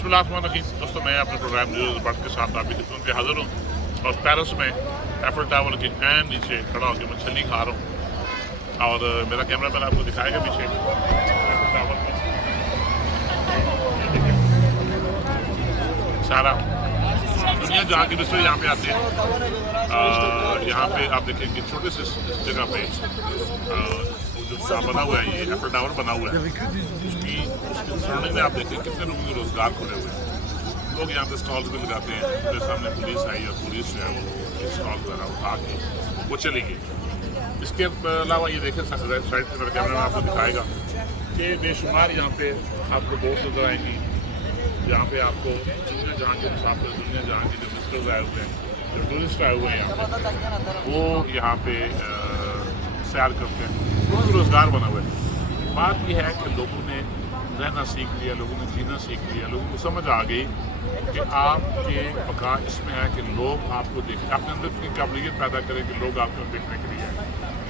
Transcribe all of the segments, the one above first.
بسم اللہ الرحمن الرحیم دوستوں، میں اپنے پروگرام بھٹہ کے ساتھ آپ کی خدمت پہ حاضر ہوں اور پیرس میں ایفل ٹاور کے نیچے کھڑا ہو کے میں چھلی کھا رہا ہوں اور میرا کیمرہ مین آپ کو دکھائے گا پیچھے ایفل ٹاور میں سارا دنیا جہاں کی بسر یہاں پہ آتے ہیں۔ یہاں پہ آپ دیکھیں کہ چھوٹے سے جگہ پہ جو بنا ہوا ہے، یہ ایفل ٹاور بنا ہوا ہے، اس کی سراؤنڈنگ میں آپ دیکھیں کتنے لوگوں کے روزگار کھلے ہوئے ہیں۔ لوگ یہاں پہ اسٹالز بھی لگاتے ہیں۔ میرے سامنے پولیس آئی اور پولیس جو ہے وہ اسٹال وغیرہ اٹھا کے وہ چلے گئی۔ اس کے علاوہ یہ دیکھیں سائڈ پہ میرا کیمرہ آپ کو دکھائے گا کہ بے شمار یہاں پہ آپ کو بوٹ نظر آئیں گی، جہاں پہ آپ کو دنیا جہاں کے مسافر، دنیا جہاں کے جو وزٹرز آئے ہوئے ہیں، جو ٹورسٹ آئے ہوئے ہیں یہاں پہ، وہ یہاں پہ سیر کرتے ہیں، ان کو روزگار بنا ہوا ہے۔ بات یہ ہے کہ لوگوں نے رہنا سیکھ لیا، لوگوں نے جینا سیکھ لیا، لوگوں کو سمجھ آ گئی کہ آپ کے بقا اس میں ہے کہ لوگ آپ کو دیکھیں، اپنے اندر اتنی قابلیت پیدا کریں کہ لوگ آپ کو دیکھنے کے لیے آئیں۔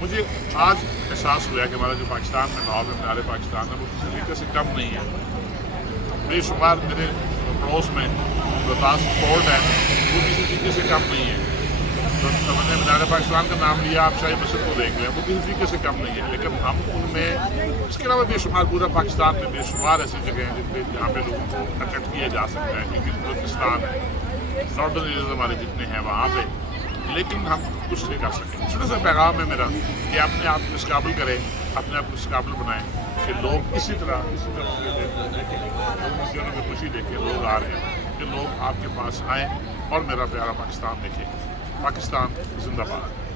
مجھے آج احساس ہوا ہے کہ ہمارا جو پاکستان میں ماحول ہے، ہمارے پاکستان ہے، وہ کسی طریقے سے کم نہیں ہے۔ بے شمار میرے پڑوس میں روہتاس فورٹ ہے، وہ کسی طریقے سے کم نہیں ہے۔ میں نے ہمارے پاکستان کا نام لیا، آپ شاہی مسجد کو دیکھ لیں، وہ کسی طریقے سے کم نہیں ہے، لیکن ہم ان میں اس کے علاوہ بے شمار پورا پاکستان میں بے شمار ایسی جگہیں ہیں جن پہ جہاں پہ لوگوں کو اکٹھ کیا جا سکتا ہے، کیونکہ بلوچستان ہے، نارڈرن ایریاز ہمارے جتنے ہیں وہاں پہ، لیکن ہم کچھ نہیں کر سکیں۔ چھوٹا سا پیغام ہے میرا کہ اپنے آپ کو اس قابل کریں، اپنے آپ کو اس قابل بنائیں کہ لوگ اسی طرح دیکھیں، لوگوں کی خوشی دیکھیں، لوگ آ رہے ہیں کہ لوگ آپ کے پاس آئیں اور میرا پیارا پاکستان دیکھیں۔ پاکستان زندہ باد۔